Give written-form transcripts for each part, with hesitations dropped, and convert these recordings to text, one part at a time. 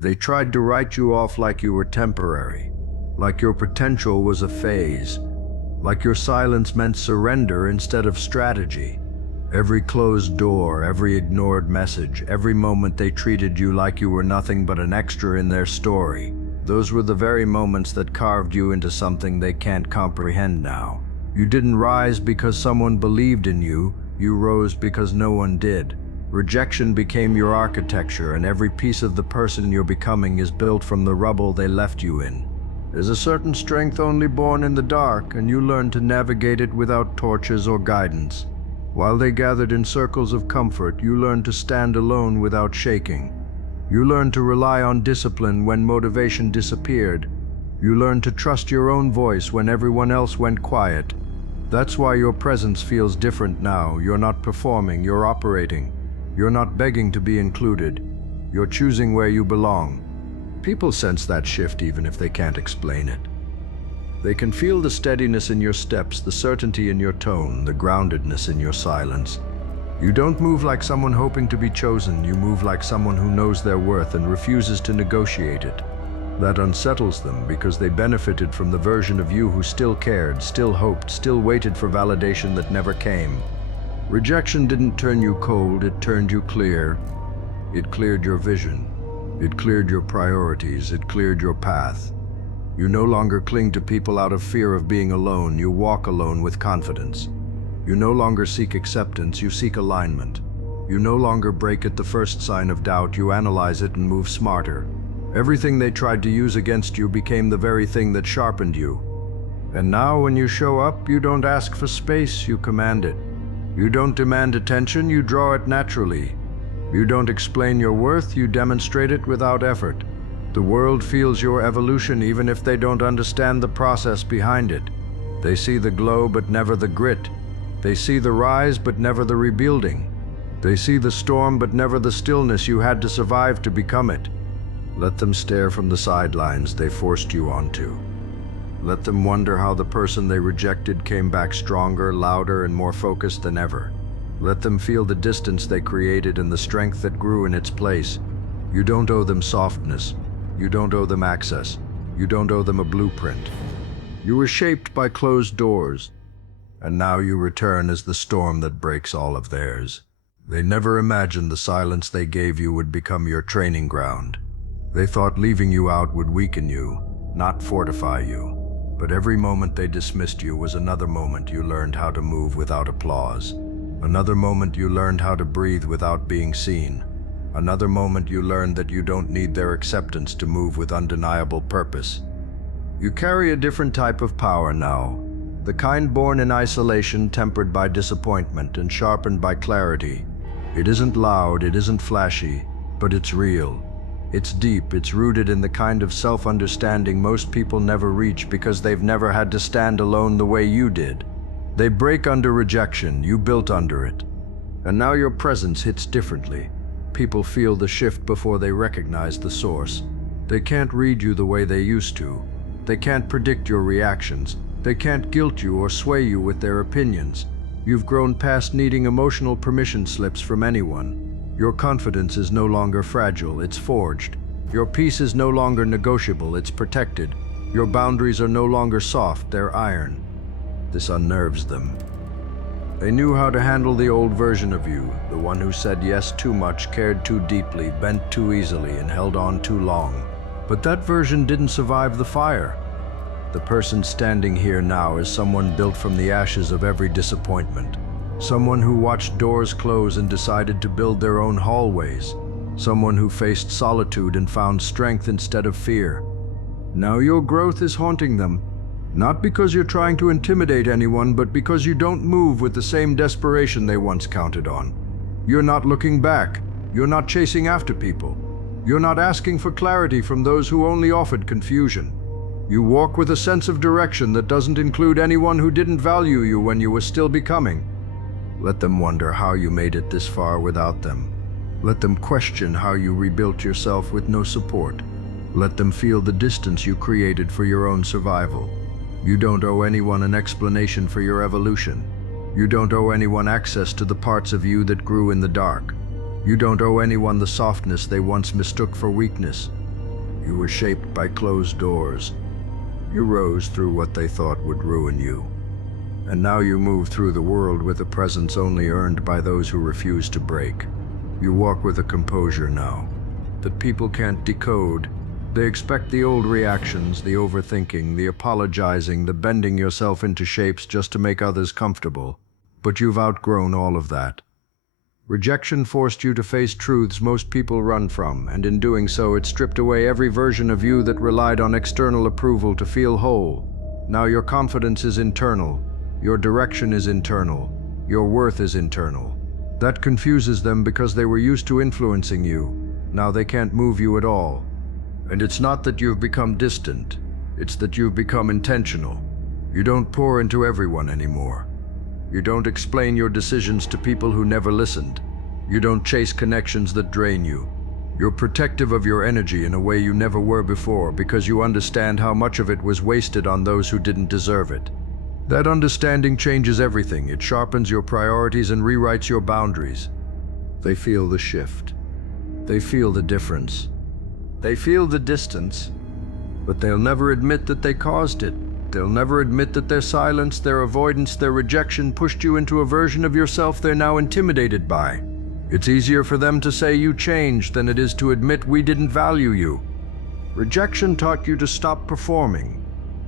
They tried to write you off like you were temporary, like your potential was a phase, like your silence meant surrender instead of strategy. Every closed door, every ignored message, every moment they treated you like you were nothing but an extra in their story. Those were the very moments that carved you into something they can't comprehend now. You didn't rise because someone believed in you, you rose because no one did. Rejection became your architecture, and every piece of the person you're becoming is built from the rubble they left you in. There's a certain strength only born in the dark, and you learn to navigate it without torches or guidance. While they gathered in circles of comfort, you learned to stand alone without shaking. You learned to rely on discipline when motivation disappeared. You learned to trust your own voice when everyone else went quiet. That's why your presence feels different now. You're not performing, you're operating. You're not begging to be included. You're choosing where you belong. People sense that shift even if they can't explain it. They can feel the steadiness in your steps, the certainty in your tone, the groundedness in your silence. You don't move like someone hoping to be chosen, you move like someone who knows their worth and refuses to negotiate it. That unsettles them because they benefited from the version of you who still cared, still hoped, still waited for validation that never came. Rejection didn't turn you cold, it turned you clear. It cleared your vision. It cleared your priorities. It cleared your path. You no longer cling to people out of fear of being alone. You walk alone with confidence. You no longer seek acceptance, you seek alignment. You no longer break at the first sign of doubt, you analyze it and move smarter. Everything they tried to use against you became the very thing that sharpened you. And now when you show up, you don't ask for space, you command it. You don't demand attention, you draw it naturally. You don't explain your worth, you demonstrate it without effort. The world feels your evolution even if they don't understand the process behind it. They see the glow but never the grit. They see the rise but never the rebuilding. They see the storm but never the stillness you had to survive to become it. Let them stare from the sidelines they forced you onto. Let them wonder how the person they rejected came back stronger, louder, and more focused than ever. Let them feel the distance they created and the strength that grew in its place. You don't owe them softness. You don't owe them access. You don't owe them a blueprint. You were shaped by closed doors, and now you return as the storm that breaks all of theirs. They never imagined the silence they gave you would become your training ground. They thought leaving you out would weaken you, not fortify you. But every moment they dismissed you was another moment you learned how to move without applause. Another moment you learned how to breathe without being seen. Another moment you learned that you don't need their acceptance to move with undeniable purpose. You carry a different type of power now, the kind born in isolation, tempered by disappointment and sharpened by clarity. It isn't loud, it isn't flashy, but it's real. It's deep, it's rooted in the kind of self-understanding most people never reach because they've never had to stand alone the way you did. They break under rejection, you built under it. And now your presence hits differently. People feel the shift before they recognize the source. They can't read you the way they used to. They can't predict your reactions. They can't guilt you or sway you with their opinions. You've grown past needing emotional permission slips from anyone. Your confidence is no longer fragile, it's forged. Your peace is no longer negotiable, it's protected. Your boundaries are no longer soft, they're iron. This unnerves them. They knew how to handle the old version of you, the one who said yes too much, cared too deeply, bent too easily, and held on too long. But that version didn't survive the fire. The person standing here now is someone built from the ashes of every disappointment. Someone who watched doors close and decided to build their own hallways. Someone who faced solitude and found strength instead of fear. Now your growth is haunting them. Not because you're trying to intimidate anyone, but because you don't move with the same desperation they once counted on. You're not looking back. You're not chasing after people. You're not asking for clarity from those who only offered confusion. You walk with a sense of direction that doesn't include anyone who didn't value you when you were still becoming. Let them wonder how you made it this far without them. Let them question how you rebuilt yourself with no support. Let them feel the distance you created for your own survival. You don't owe anyone an explanation for your evolution. You don't owe anyone access to the parts of you that grew in the dark. You don't owe anyone the softness they once mistook for weakness. You were shaped by closed doors. You rose through what they thought would ruin you. And now you move through the world with a presence only earned by those who refuse to break. You walk with a composure now that people can't decode. They expect the old reactions, the overthinking, the apologizing, the bending yourself into shapes just to make others comfortable. But you've outgrown all of that. Rejection forced you to face truths most people run from, and in doing so, it stripped away every version of you that relied on external approval to feel whole. Now your confidence is internal, your direction is internal, your worth is internal. That confuses them because they were used to influencing you. Now they can't move you at all. And it's not that you've become distant, it's that you've become intentional. You don't pour into everyone anymore. You don't explain your decisions to people who never listened. You don't chase connections that drain you. You're protective of your energy in a way you never were before because you understand how much of it was wasted on those who didn't deserve it. That understanding changes everything. It sharpens your priorities and rewrites your boundaries. They feel the shift. They feel the difference. They feel the distance, but they'll never admit that they caused it. They'll never admit that their silence, their avoidance, their rejection pushed you into a version of yourself they're now intimidated by. It's easier for them to say you changed than it is to admit we didn't value you. Rejection taught you to stop performing.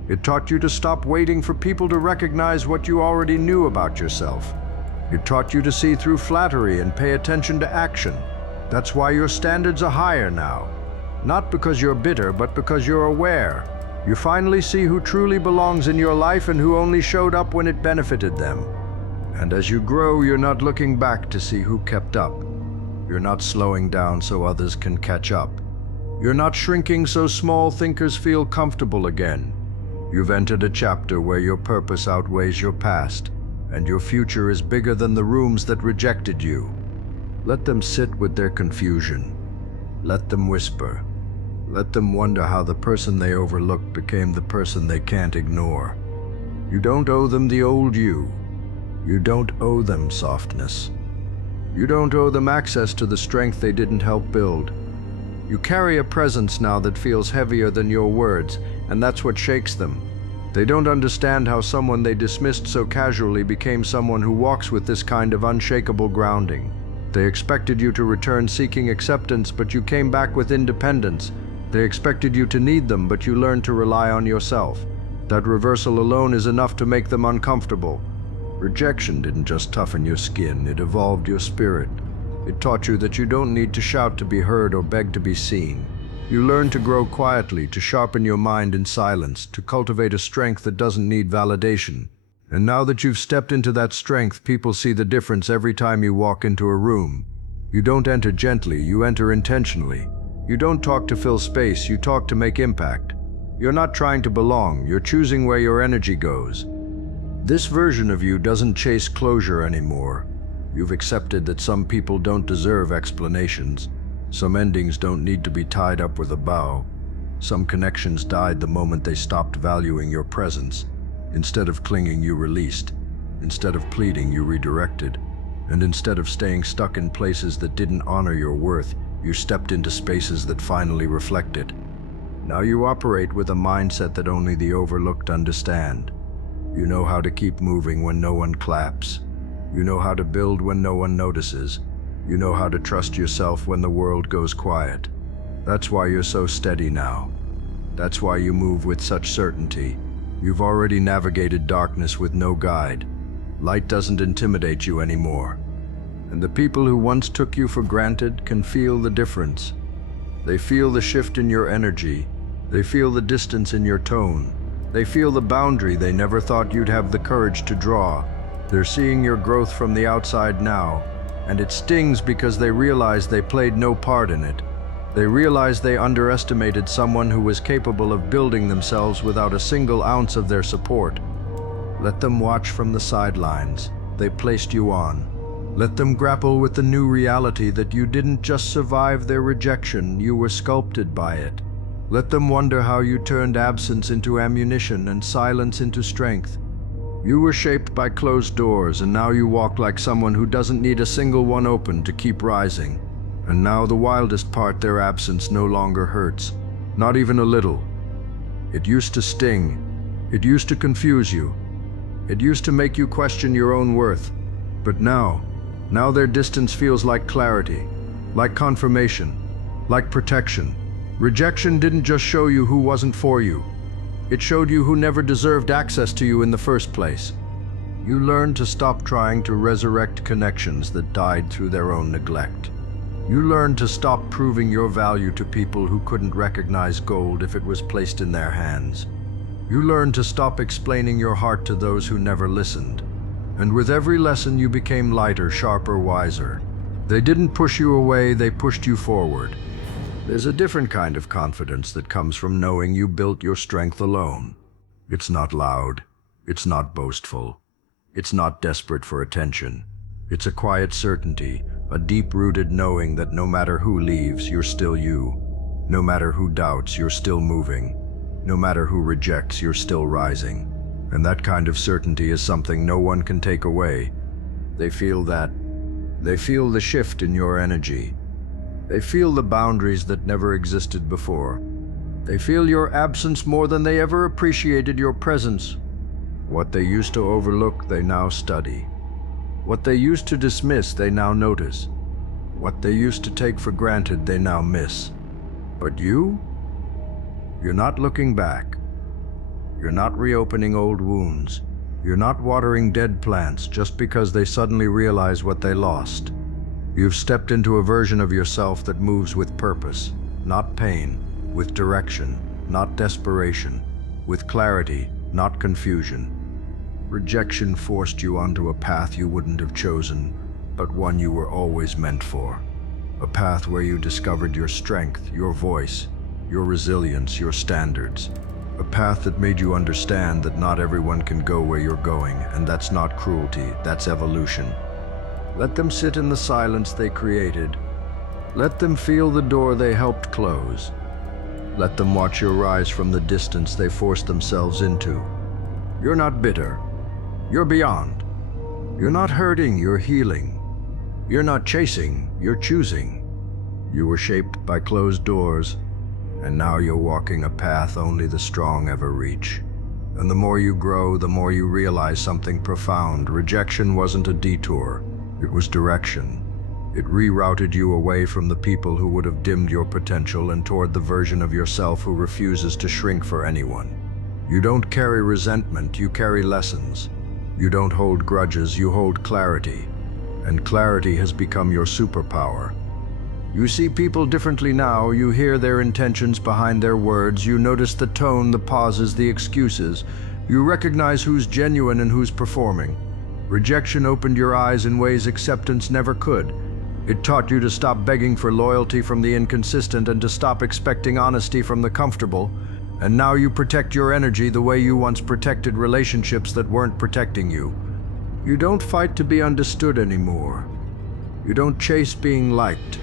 It taught you to stop waiting for people to recognize what you already knew about yourself. It taught you to see through flattery and pay attention to action. That's why your standards are higher now. Not because you're bitter, but because you're aware. You finally see who truly belongs in your life and who only showed up when it benefited them. And as you grow, you're not looking back to see who kept up. You're not slowing down so others can catch up. You're not shrinking so small thinkers feel comfortable again. You've entered a chapter where your purpose outweighs your past, and your future is bigger than the rooms that rejected you. Let them sit with their confusion. Let them whisper. Let them wonder how the person they overlooked became the person they can't ignore. You don't owe them the old you. You don't owe them softness. You don't owe them access to the strength they didn't help build. You carry a presence now that feels heavier than your words, and that's what shakes them. They don't understand how someone they dismissed so casually became someone who walks with this kind of unshakable grounding. They expected you to return seeking acceptance, but you came back with independence. They expected you to need them, but you learned to rely on yourself. That reversal alone is enough to make them uncomfortable. Rejection didn't just toughen your skin, it evolved your spirit. It taught you that you don't need to shout to be heard or beg to be seen. You learned to grow quietly, to sharpen your mind in silence, to cultivate a strength that doesn't need validation. And now that you've stepped into that strength, people see the difference every time you walk into a room. You don't enter gently, you enter intentionally. You don't talk to fill space, you talk to make impact. You're not trying to belong, you're choosing where your energy goes. This version of you doesn't chase closure anymore. You've accepted that some people don't deserve explanations. Some endings don't need to be tied up with a bow. Some connections died the moment they stopped valuing your presence. Instead of clinging, you released. Instead of pleading, you redirected. And instead of staying stuck in places that didn't honor your worth, you stepped into spaces that finally reflected. Now you operate with a mindset that only the overlooked understand. You know how to keep moving when no one claps. You know how to build when no one notices. You know how to trust yourself when the world goes quiet. That's why you're so steady now. That's why you move with such certainty. You've already navigated darkness with no guide. Light doesn't intimidate you anymore. And the people who once took you for granted can feel the difference. They feel the shift in your energy. They feel the distance in your tone. They feel the boundary they never thought you'd have the courage to draw. They're seeing your growth from the outside now, and it stings because they realize they played no part in it. They realize they underestimated someone who was capable of building themselves without a single ounce of their support. Let them watch from the sidelines. They placed you on. Let them grapple with the new reality that you didn't just survive their rejection, you were sculpted by it. Let them wonder how you turned absence into ammunition and silence into strength. You were shaped by closed doors, and now you walk like someone who doesn't need a single one open to keep rising. And now the wildest part, their absence no longer hurts. Not even a little. It used to sting. It used to confuse you. It used to make you question your own worth. But now their distance feels like clarity, like confirmation, like protection. Rejection didn't just show you who wasn't for you. It showed you who never deserved access to you in the first place. You learned to stop trying to resurrect connections that died through their own neglect. You learned to stop proving your value to people who couldn't recognize gold if it was placed in their hands. You learned to stop explaining your heart to those who never listened. And with every lesson you became lighter, sharper, wiser. They didn't push you away, they pushed you forward. There's a different kind of confidence that comes from knowing you built your strength alone. It's not loud. It's not boastful. It's not desperate for attention. It's a quiet certainty, a deep-rooted knowing that no matter who leaves, you're still you. No matter who doubts, you're still moving. No matter who rejects, you're still rising. And that kind of certainty is something no one can take away. They feel that. They feel the shift in your energy. They feel the boundaries that never existed before. They feel your absence more than they ever appreciated your presence. What they used to overlook, they now study. What they used to dismiss, they now notice. What they used to take for granted, they now miss. But you're not looking back. You're not reopening old wounds. You're not watering dead plants just because they suddenly realize what they lost. You've stepped into a version of yourself that moves with purpose, not pain, with direction, not desperation, with clarity, not confusion. Rejection forced you onto a path you wouldn't have chosen, but one you were always meant for. A path where you discovered your strength, your voice, your resilience, your standards. A path that made you understand that not everyone can go where you're going, and that's not cruelty, that's evolution. Let them sit in the silence they created. Let them feel the door they helped close. Let them watch your rise from the distance they forced themselves into. You're not bitter. You're beyond. You're not hurting, you're healing. You're not chasing, you're choosing. You were shaped by closed doors, and now you're walking a path only the strong ever reach. And the more you grow, the more you realize something profound. Rejection wasn't a detour. It was direction. It rerouted you away from the people who would have dimmed your potential and toward the version of yourself who refuses to shrink for anyone. You don't carry resentment, you carry lessons. You don't hold grudges, you hold clarity. And clarity has become your superpower. You see people differently now, you hear their intentions behind their words, you notice the tone, the pauses, the excuses. You recognize who's genuine and who's performing. Rejection opened your eyes in ways acceptance never could. It taught you to stop begging for loyalty from the inconsistent and to stop expecting honesty from the comfortable. And now you protect your energy the way you once protected relationships that weren't protecting you. You don't fight to be understood anymore. You don't chase being liked.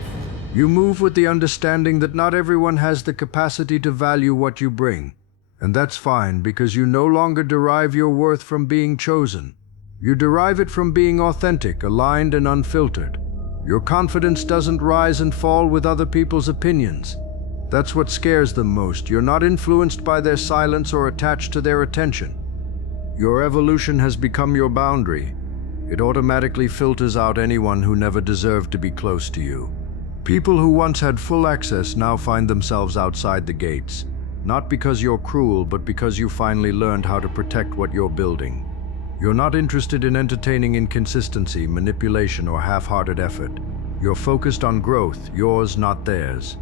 You move with the understanding that not everyone has the capacity to value what you bring. And that's fine because you no longer derive your worth from being chosen. You derive it from being authentic, aligned, and unfiltered. Your confidence doesn't rise and fall with other people's opinions. That's what scares them most. You're not influenced by their silence or attached to their attention. Your evolution has become your boundary. It automatically filters out anyone who never deserved to be close to you. People who once had full access now find themselves outside the gates. Not because you're cruel, but because you finally learned how to protect what you're building. You're not interested in entertaining inconsistency, manipulation, or half-hearted effort. You're focused on growth, yours, not theirs.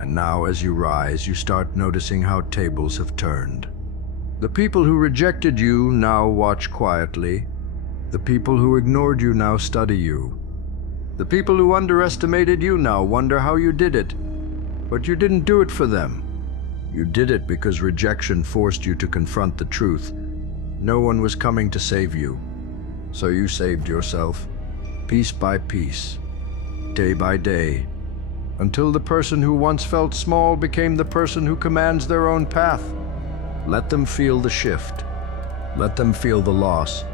And now, as you rise, you start noticing how tables have turned. The people who rejected you now watch quietly. The people who ignored you now study you. The people who underestimated you now wonder how you did it. But you didn't do it for them. You did it because rejection forced you to confront the truth. No one was coming to save you. So you saved yourself, piece by piece, day by day, until the person who once felt small became the person who commands their own path. Let them feel the shift. Let them feel the loss.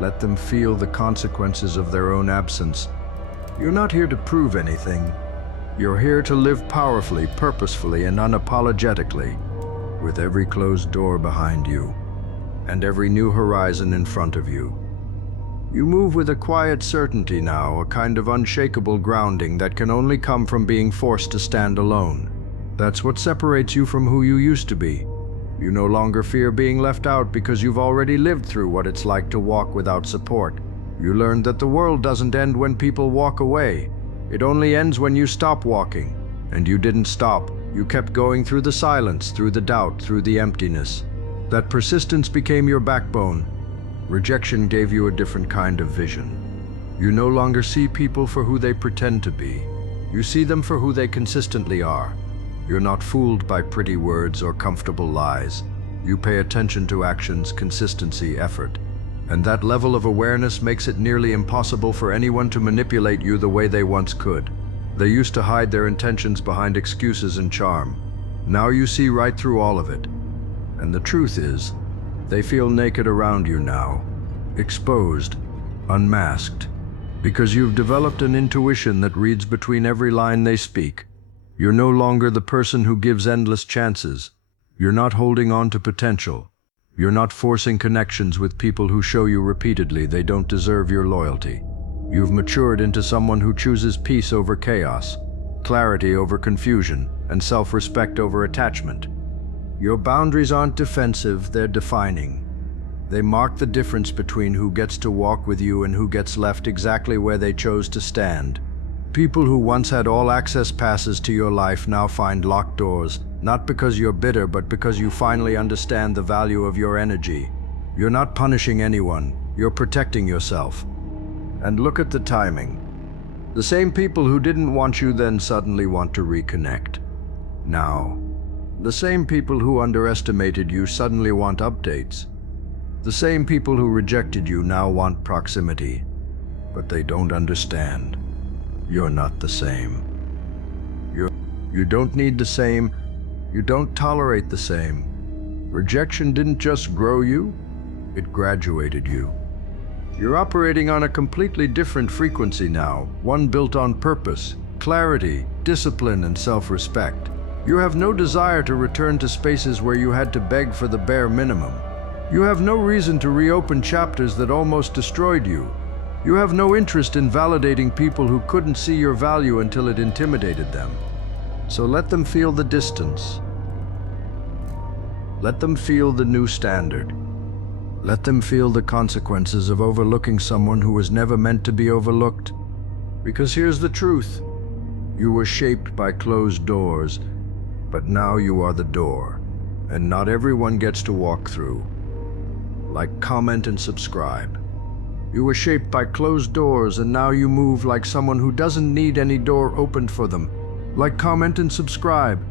Let them feel the consequences of their own absence. You're not here to prove anything. You're here to live powerfully, purposefully, and unapologetically, with every closed door behind you and every new horizon in front of you. You move with a quiet certainty now, a kind of unshakable grounding that can only come from being forced to stand alone. That's what separates you from who you used to be. You no longer fear being left out because you've already lived through what it's like to walk without support. You learned that the world doesn't end when people walk away. It only ends when you stop walking. And you didn't stop. You kept going through the silence, through the doubt, through the emptiness. That persistence became your backbone. Rejection gave you a different kind of vision. You no longer see people for who they pretend to be. You see them for who they consistently are. You're not fooled by pretty words or comfortable lies. You pay attention to actions, consistency, effort. And that level of awareness makes it nearly impossible for anyone to manipulate you the way they once could. They used to hide their intentions behind excuses and charm. Now you see right through all of it. And the truth is, they feel naked around you now, exposed, unmasked, because you've developed an intuition that reads between every line they speak. You're no longer the person who gives endless chances. You're not holding on to potential. You're not forcing connections with people who show you repeatedly they don't deserve your loyalty. You've matured into someone who chooses peace over chaos, clarity over confusion, and self-respect over attachment. Your boundaries aren't defensive, they're defining. They mark the difference between who gets to walk with you and who gets left exactly where they chose to stand. People who once had all access passes to your life now find locked doors, not because you're bitter, but because you finally understand the value of your energy. You're not punishing anyone, you're protecting yourself. And look at the timing. The same people who didn't want you then suddenly want to reconnect. Now, the same people who underestimated you suddenly want updates. The same people who rejected you now want proximity. But they don't understand. You're not the same. You don't need the same. You don't tolerate the same. Rejection didn't just grow you, it graduated you. You're operating on a completely different frequency now, one built on purpose, clarity, discipline, and self-respect. You have no desire to return to spaces where you had to beg for the bare minimum. You have no reason to reopen chapters that almost destroyed you. You have no interest in validating people who couldn't see your value until it intimidated them. So let them feel the distance. Let them feel the new standard. Let them feel the consequences of overlooking someone who was never meant to be overlooked. Because here's the truth. You were shaped by closed doors, but now you are the door, and not everyone gets to walk through. Like, comment, and subscribe. You were shaped by closed doors, and now you move like someone who doesn't need any door opened for them. Like, comment, and subscribe.